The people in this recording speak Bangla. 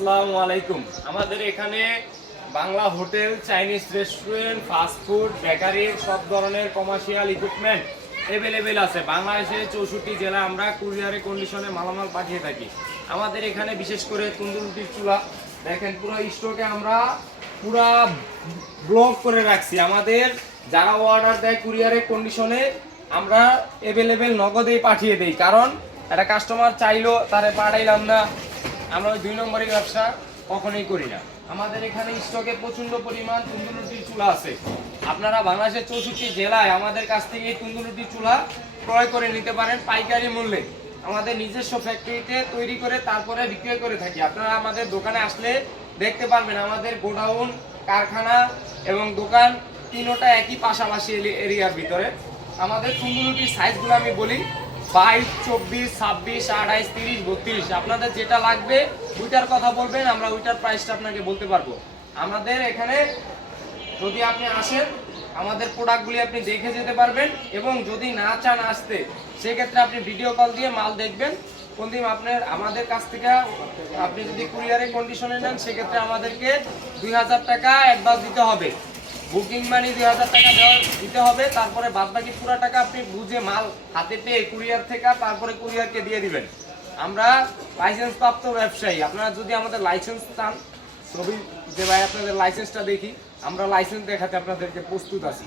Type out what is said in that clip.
আসসালামু আলাইকুম। আমাদের এখানে Bangla hotel, Chinese restaurant fast food bakery সব ধরনের কমার্শিয়াল ইকুইপমেন্ট অ্যাভেলেবেল আছে। বাংলাদেশের চৌষট্টি জেলা আমরা কুরিয়ারে কন্ডিশনে মালামাল পাঠিয়ে থাকি। আমাদের এখানে বিশেষ করে তন্দুর রুটির চুলা, দেখেন পুরো স্টকে আমরা পুরা ব্লক করে রাখছি। আমাদের যারা অর্ডার দেয় কুরিয়ারে কন্ডিশনে আমরা অ্যাভেলেবেল নগদেই পাঠিয়ে দেই। কারণ একটা কাস্টমার চাইলো, তারে পাঠাইলাম না আমরা ওই দুই নম্বরের ব্যবসা কখনোই করি না। আমাদের এখানে স্টকে প্রচণ্ড পরিমাণ তুন্দুরুটির চুলা আছে। আপনারা বাংলাদেশের চৌষট্টি জেলায় আমাদের কাছ থেকে এই তুন্দুরুটির চুলা ক্রয় করে নিতে পারেন পাইকারি মূল্যে। আমাদের নিজস্ব ফ্যাক্টরিতে তৈরি করে তারপরে বিক্রয় করে থাকি। আপনারা আমাদের দোকানে আসলে দেখতে পারবেন আমাদের গোডাউন, কারখানা এবং দোকান তিনোটা একই পাশাপাশি এরিয়ার ভিতরে। আমাদের তুন্দুরুটির সাইজগুলো আমি বলি। বাইশ, চব্বিশ, ছাব্বিশ, আঠাইশ, তিরিশ, বত্রিশ। আপনাদের যেটা লাগবে, ওইটার কথা বলবেন, আমরা ওইটার প্রাইসটা আপনাকে বলতে পারব। আমাদের এখানে যদি আপনি আসেন, আমাদের প্রোডাক্টগুলি আপনি দেখে যেতে পারবেন, এবং যদি না চান আসতে, সেক্ষেত্রে আপনি ভিডিও কল দিয়ে মাল দেখবেন। কোনদিন আপনার, আমাদের কাছ থেকে আপনি যদি কুরিয়ারে কন্ডিশনে নেন, সেক্ষেত্রে আমাদেরকে দুই হাজার টাকা অ্যাডভান্স দিতে হবে। বুকিং মানি দুই হাজার টাকা দেওয়া দিতে হবে, তারপরে বাদ বাকি পুরো টাকা আপনি বুঝে মাল হাতে পেয়ে কুরিয়ার থেকে তারপরে কুরিয়ারকে দিয়ে দিবেন। আমরা লাইসেন্স প্রাপ্ত ব্যবসায়ী, আপনারা যদি আমাদের লাইসেন্স চান, ছবি যে ভাই আপনাদের লাইসেন্সটা দেখি, আমরা লাইসেন্স দেখাতে আপনাদেরকে প্রস্তুত আছি।